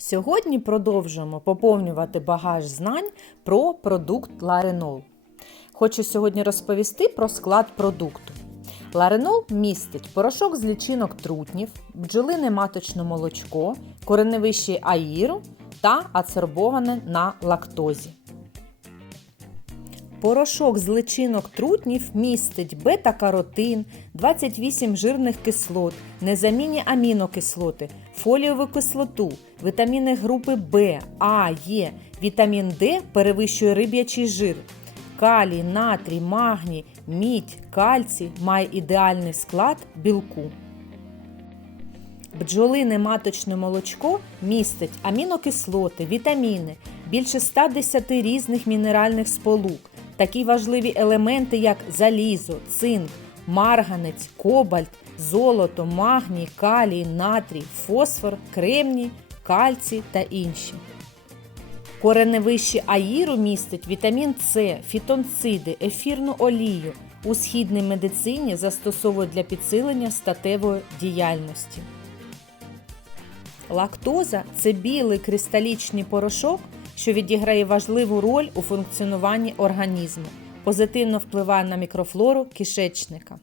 Сьогодні продовжуємо поповнювати багаж знань про продукт ларенол. Хочу сьогодні розповісти про склад продукту. Ларенол містить порошок з лічинок трутнів, бджолине маточне молочко, кореневище аїру та ацербоване на лактозі. Порошок з личинок трутнів містить бета-каротин, 28 жирних кислот, незамінні амінокислоти, фолієву кислоту, вітаміни групи В, А, Е, вітамін Д перевищує риб'ячий жир. Калій, натрій, магній, мідь, кальцій має ідеальний склад білку. Бджолине маточне молочко містить амінокислоти, вітаміни, більше 110 різних мінеральних сполук, такі важливі елементи, як залізо, цинк, марганець, кобальт, золото, магній, калій, натрій, фосфор, кремній, кальцій та інші. Кореневище аїру містить вітамін С, фітонциди, ефірну олію. У східній медицині застосовують для підсилення статевої діяльності. Лактоза це білий кристалічний порошок, що відіграє важливу роль у функціонуванні організму, позитивно впливає на мікрофлору кишечника.